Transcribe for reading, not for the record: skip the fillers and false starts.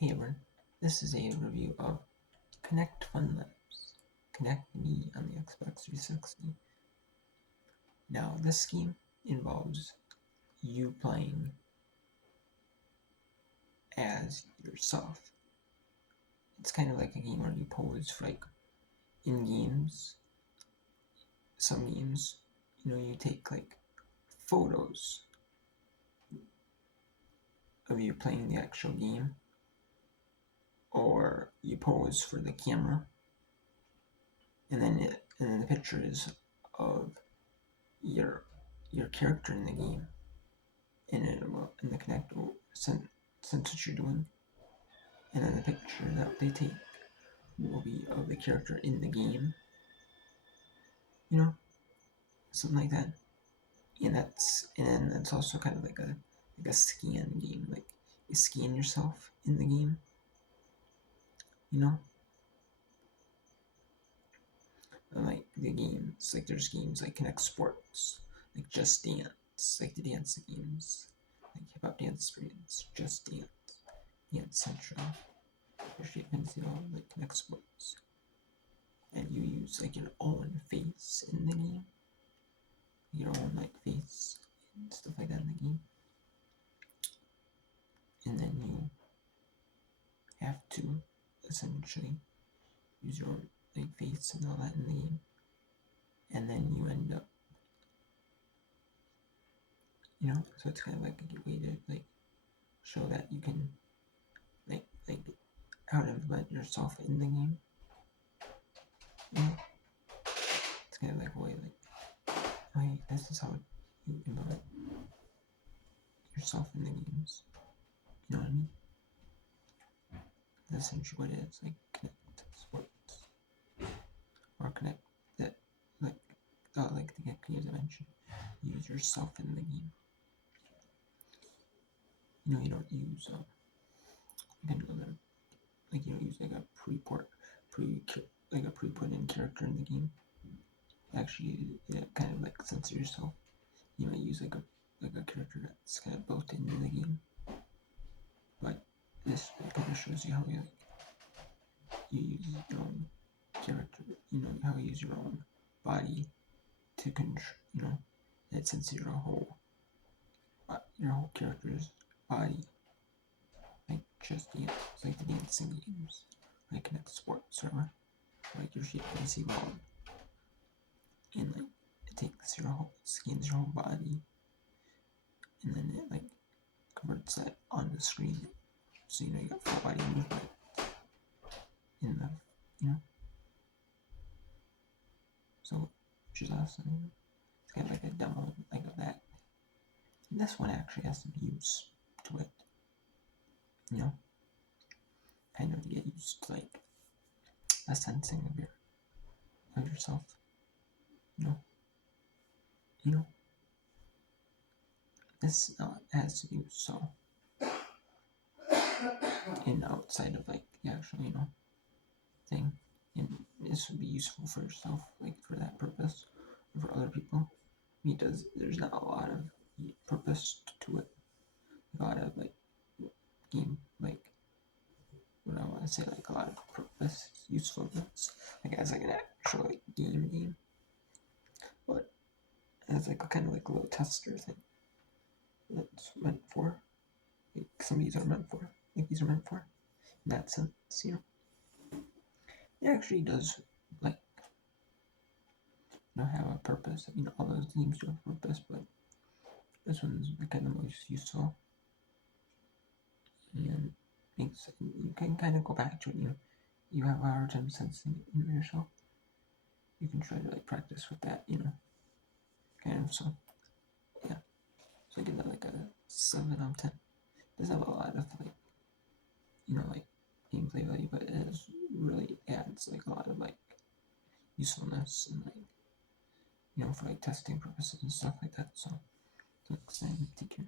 Hey everyone, this is a review of Kinect Fun Labs, Kinect Me on the Xbox 360. Now this game involves you playing as yourself. It's kind of like a game where you pose for in games, some games, you take photos of you playing the actual game, or you pose for the camera, and then the picture is of your character in the game, and in the Kinect will sense what you're doing, and then the picture that they take will be of the character in the game, something like that. And then it's also kind of like a scan game, like you scan yourself in the game, And like the games, like there's games like Kinect Sports, like Just Dance, like the dance games, like Hip Hop Dance Experience, Just Dance, Dance Central, Appreciate Fantasy Ball, like Kinect Sports. And you use your own face in the game, your own face and stuff like that in the game. And then you have to essentially use your own face and all that in the game. And then you end up, so it's kind of like a way to show that you can how to implement yourself in the game. It's kind of like a way this is how you implement yourself in the games. You know what I mean? That's essentially what it is, like Kinect Sports. Or Kinect that the Kinect games I mentioned. You use yourself in the game. You don't use you don't use a pre-put in character in the game. Actually, kind of censor yourself. You might use a character that's kind of built into the game. But this kind of shows you how you use your own character. How you use your own body to control. It censors your whole character's body. Just dance, like the dancing games, like Kinect Sports or like your Shape Fantasy Ball. And it scans your whole body, and then it converts that on the screen, so you got full body movement in the so which is awesome. It's kind of like a demo of that. And this one actually has some use to it, kind of get used to a sensing of yourself, this has use, so and outside of the actual thing, and this would be useful for yourself, for that purpose, for other people. There's not a lot of purpose to it. A lot of game, what I want to say, a lot of purpose, usefulness, as an actual game, but as a kind of a little tester thing. That's meant for, some of these are meant for, these are meant for, in that sense, It actually does have a purpose. All those games do have a purpose, but this one's kind of most useful, and you can kind of go back to it. You have a hard time sensing yourself. You can try to practice with that, kind of. So yeah, so I give that a 7 out of 10. It does have a lot of gameplay value, but it really adds a lot of usefulness and for testing purposes and stuff like that. So next time, take care.